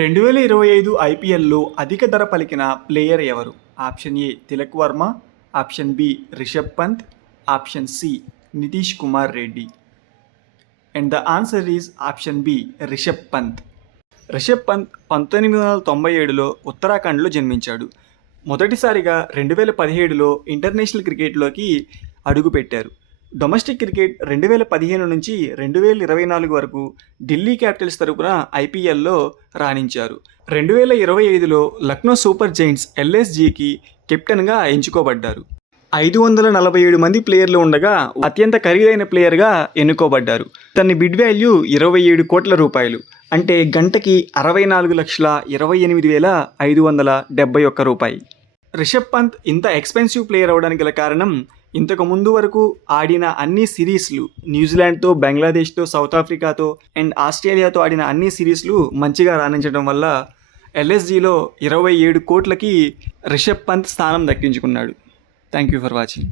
2025 ఐపీఎల్లో అధిక ధర పలికిన ప్లేయర్ ఎవరు? Option A Tilak Varma, option B Rishabh Pant, option C Nitish Kumar Reddy. And the answer is option B Rishabh Pant. Rishabh Pant 1997లో ఉత్తరాఖండ్లో జన్మించాడు. మొదటిసారిగా 2017లో ఇంటర్నేషనల్ క్రికెట్లోకి అడుగుపెట్టారు. డొమెస్టిక్ క్రికెట్ 2015 నుంచి 2024 వరకు ఢిల్లీ క్యాపిటల్స్ తరపున ఐపీఎల్లో రాణించారు. 2025లో లక్నో సూపర్ జైంట్స్ ఎల్ఎస్జీకి కెప్టెన్గా ఎంచుకోబడ్డారు. 547 మంది ప్లేయర్లు ఉండగా అత్యంత ఖరీదైన ప్లేయర్గా ఎన్నుకోబడ్డారు. తన బిడ్ వాల్యూ 27 కోట్ల రూపాయలు, అంటే గంటకి 64,28,571 రూపాయి. రిషబ్ పంత్ ఇంత ఎక్స్పెన్సివ్ ప్లేయర్ అవడానికి గల కారణం, ఇంతకు ముందు వరకు ఆడిన అన్ని సిరీస్లు, న్యూజిలాండ్తో, బంగ్లాదేశ్తో, సౌత్ ఆఫ్రికాతో అండ్ ఆస్ట్రేలియాతో ఆడిన అన్ని సిరీస్లు మంచిగా రాణించడం వల్ల ఎల్ఎస్జీలో 27 కోట్లకి రిషబ్ పంత్ స్థానం దక్కించుకున్నాడు. Thank you for watching.